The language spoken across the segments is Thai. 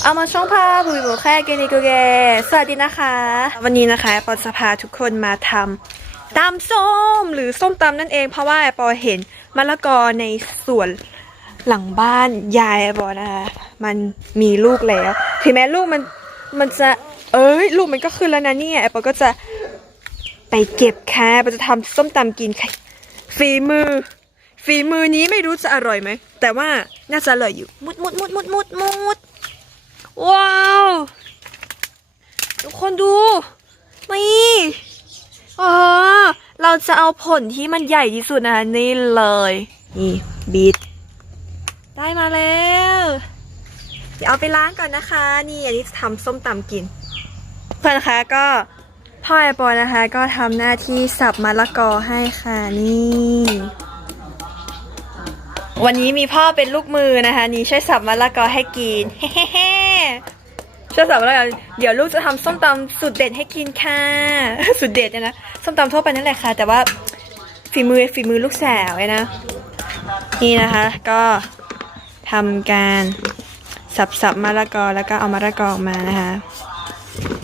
เอามาช่องพาบุยบุแค่กินิกเกสวัสดีนะคะ วันนี้นะคะปอนจะพาทุกคนมาทำตำส้มหรือส้มตำนั่นเอง เพราะว่าปอเห็นมะละกอในสวนหลังบ้านยายปอนะคะมันมีลูกแล้วถึงแม้ลูกมันมันจะเอ้ยลูกมันก็ขึ้นแล้วนะเนี่ยปอก็จะไปเก็บค่ะปอจะทำส้มตำกินค่ะฝีมือฝีมือนี้ไม่รู้จะอร่อยไหมแต่ว่าน่าจะอร่อยอยู่มุดมุดมุดมุดมุดมุด ว้าวทุกคนดูนี่อ๋อเราจะเอาผลที่มันใหญ่ที่สุดนะคะนี่เลย นี่บีทได้มาแล้ว เดี๋ยวเอาไปล้างก่อนนะคะ นี่อันนี้จะทำส้มตำกิน เพื่อนคะก็พ่อไอปอนะคะ ก็ทำหน้าที่สับมะละกอให้ค่ะนี่ วันนี้มีพ่อเป็นลูกมือนะคะ นี่ช่วยสับมะละกอให้กินเฮ้ช่วยสับมะละกอเดี๋ยวลูกจะทำส้มตำสูตรเด็ดให้กินค่ะสูตรเด็ดเนี่ยนะส้มตำทั่วไปนั่นแหละค่ะ แต่ว่าฝีมือฝีมือลูกสาวนะ นี่นะคะ ก็ทำการสับสับมะละกอแล้วก็เอามะละกอออกมานะคะ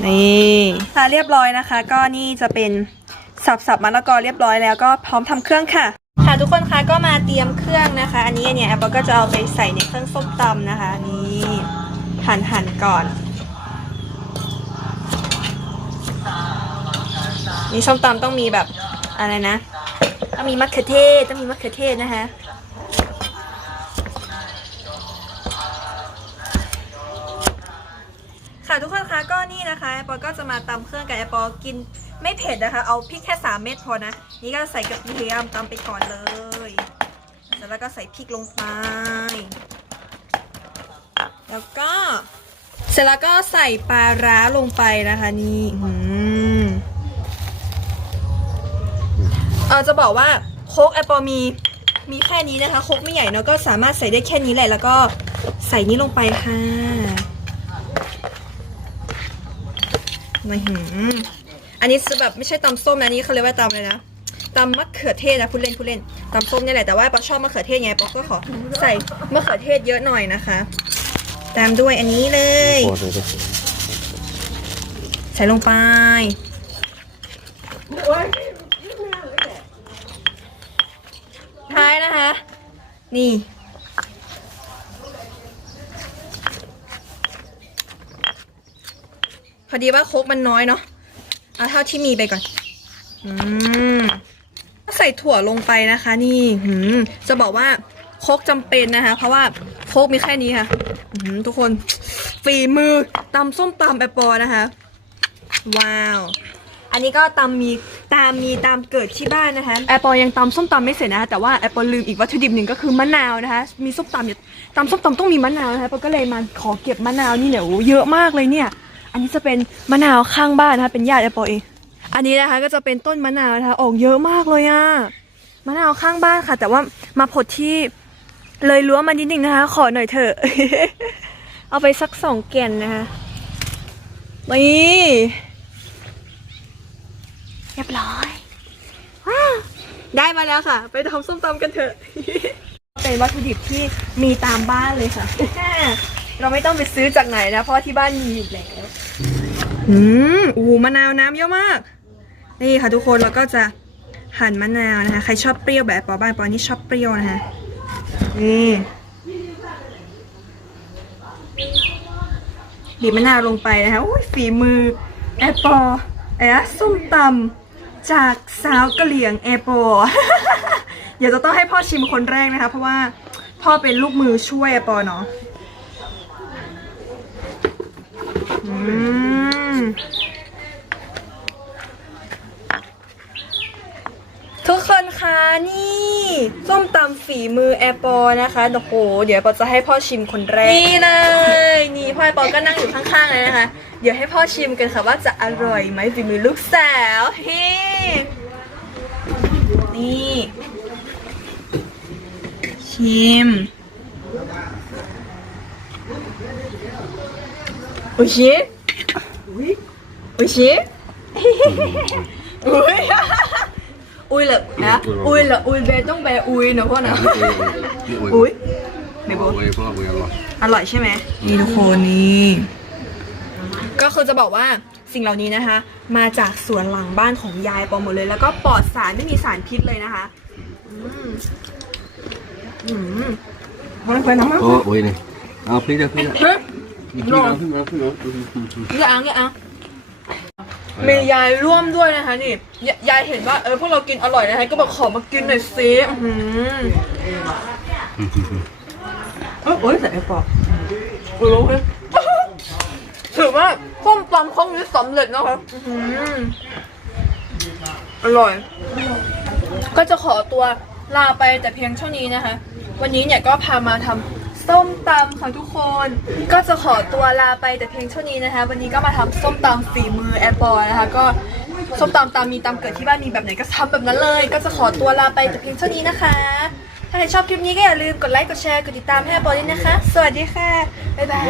นี่ถ้าเรียบร้อยนะคะ ก็นี่จะเป็นสับสับมะละกอเรียบร้อยแล้วก็พร้อมทำเครื่องค่ะ ค่ะทุกคนคะก็มาเตรียมเครื่องนะคะ อันนี้เนี่ยแอปเปิลก็จะเอาไปใส่ในเครื่องส้มตำนะคะอันนี่หั่นหั่นก่อนนี่ส้มตำต้องมีแบบอะไรนะต้องมีมะเขือเทศต้องมีมะเขือเทศนะคะค่ะทุกคนคะก็นี่นะคะแอปเปิลก็จะมาตำเครื่องกับแอปเปิลกิน ไม่เผ็ดนะคะ เอาพริกแค่ 3 เม็ดพอนะ นี่ก็ใส่กระเทียมตำไปก่อนเลยเสร็จแล้วก็ใส่พริกลงไป แล้วก็เสร็จแล้วก็ใส่ปลาร้าลงไปนะคะนี่อืมเออจะบอกว่าโคกแอปเปิลมีมีแค่นี้นะคะโคกไม่ใหญ่เนอะก็สามารถใส่ได้แค่นี้แหละ แล้วก็ใส่นี้ลงไปค่ะไม่หืม อันนี้คือแบบไม่ใช่ตำส้มนะนนี้เขาเรียกว่าตำเลยนะตำมะเขือเทศนะพูดเล่นพูดเล่นตำส้มนี่แหละแต่ว่าป๊อชอบมะเขือเทศไงป๊อก็ขอใส่มะเขือเทศเยอะหน่อยนะคะ ตามด้วยอันนี้เลยโคตรเลยใส่ลงไปท้ายนะคะ นี่พอดีว่าโคกมันน้อยเนาะ เอาเท่าที่มีไปก่อน อืมใส่ถั่วลงไปนะคะ นี่หืมจะบอกว่าโคกจำเป็นนะคะ เพราะว่าโคกมีแค่นี้ค่ะอื้อหือทุกคนฝีมือตำส้มตำแอปเปอนะคะ ว้าว อันนี้ก็ตำมีตามมีตามเกิดที่บ้านนะคะแอปเปอยังตำส้มตำไม่เสร็จนะคะแต่ว่าแอปเปอลืมอีกวัตถุดิบหนึ่งก็คือมะนาวนะคะมีส้มตำเนี่ยตำส้มตำต้องมีมะนาวนะคะแอปอก็เลยมาขอเก็บมะนาวนี่เนี่ยโอ้เยอะมากเลยเนี่ย อันนี้จะเป็นมะนาวข้างบ้านนะคะ เป็นญาติแอปเปอเอง อันนี้นะคะก็จะเป็นต้นมะนาวนะคะ ออกเยอะมากเลยอะมะนาวข้างบ้านค่ะ แต่ว่ามาผลที่เลยรั้วมานิดนึงนะคะ ขอหน่อยเถอะ เอาไปสักสองแก่นนะคะนี่เรียบร้อยว้าวได้มาแล้วค่ะ ไปทำส้มตำกันเถอะ เป็นวัตถุดิบที่มีตามบ้านเลยค่ะ เราไม่ต้องไปซื้อจากไหนนะเพราะที่บ้านมีอยู่แล้ว อืมอูมะนาวน้ำเยอะมาก นี่ค่ะทุกคนเราก็จะหั่นมะนาวนะคะ ใครชอบเปรี้ยวแบบปอบ้านปอนี่ชอบเปรี้ยวนะคะ นี่บีบมะนาวลงไปนะคะอุ้ยฝีมือแอปปอเอ๊ะส้มตำจากสาวกะเหลี่ยงแอปปอ เดี๋ยวจะต้องให้พ่อชิมคนแรกนะคะ เพราะว่าพ่อเป็นลูกมือช่วยแอปปอเนาะ อืมทุกคนคะนี่ส้มตำฝีมือแอปปอนะคะโอ้โหเดี๋ยวปอจะให้พ่อชิมคนแรกนี่เลยนี่พ่อแอปปอก็นั่งอยู่ข้างๆเลยนะคะ เดี๋ยวให้พ่อชิมกันค่ะว่าจะอร่อยไหมฝีมือลูกสาวเฮ้นี่ชิม โอเคโอเคอุ้ย อุ้ยละนะอุ้ยละอุ้ยเบต้องแบอุ้ยนะพ่อนะ อุ้ยไม่บอกโอ้ยพ่อโอ้ยอร่อยอร่อยใช่ไหมนี่ทุกคนนี่ ก็คือจะบอกว่าสิ่งเหล่านี้นะคะ มาจากสวนหลังบ้านของยายปอหมดเลย แล้วก็ปลอดสารไม่มีสารพิษเลยนะคะอืมอืม Mana kau nama? Oh, oh ini. Ah, pilih dah, pilih dah. เฮ้ย Pilih dah, pilih dah, pilih dah. อย่าอังอย่าอังมียายร่วมด้วยนะคะนี่ยยายเห็นว่าเออพวกเรากินอร่อยนะคะก็บอกขอมากินหน่อยซิอื้อหือ Oh, oh, tak apa. โอ้โหถือว่าส้มตำครั้งนี้สำเร็จนะคะอื้อหืออร่อย ก็จะขอตัวลาไปแต่เพียงเท่านี้นะคะ วันนี้เนี่ยก็พามาทำ ส้มตำค่ะทุกคน ก็จะขอตัวลาไปแต่เพียงเท่านี้นะคะ วันนี้ก็มาทำส้มตำฝีมือแอปเปอยนะคะ ก็ส้มตำตามมีตามเกิดที่บ้านมีแบบไหนก็ทำแบบนั้นเลย ก็จะขอตัวลาไปแต่เพียงเท่านี้นะคะ ถ้าใครชอบคลิปนี้ก็อย่าลืมกดไลค์กดแชร์กดติดตามให้แอปเปอยด้วยนะคะ สวัสดีค่ะบ๊ายบาย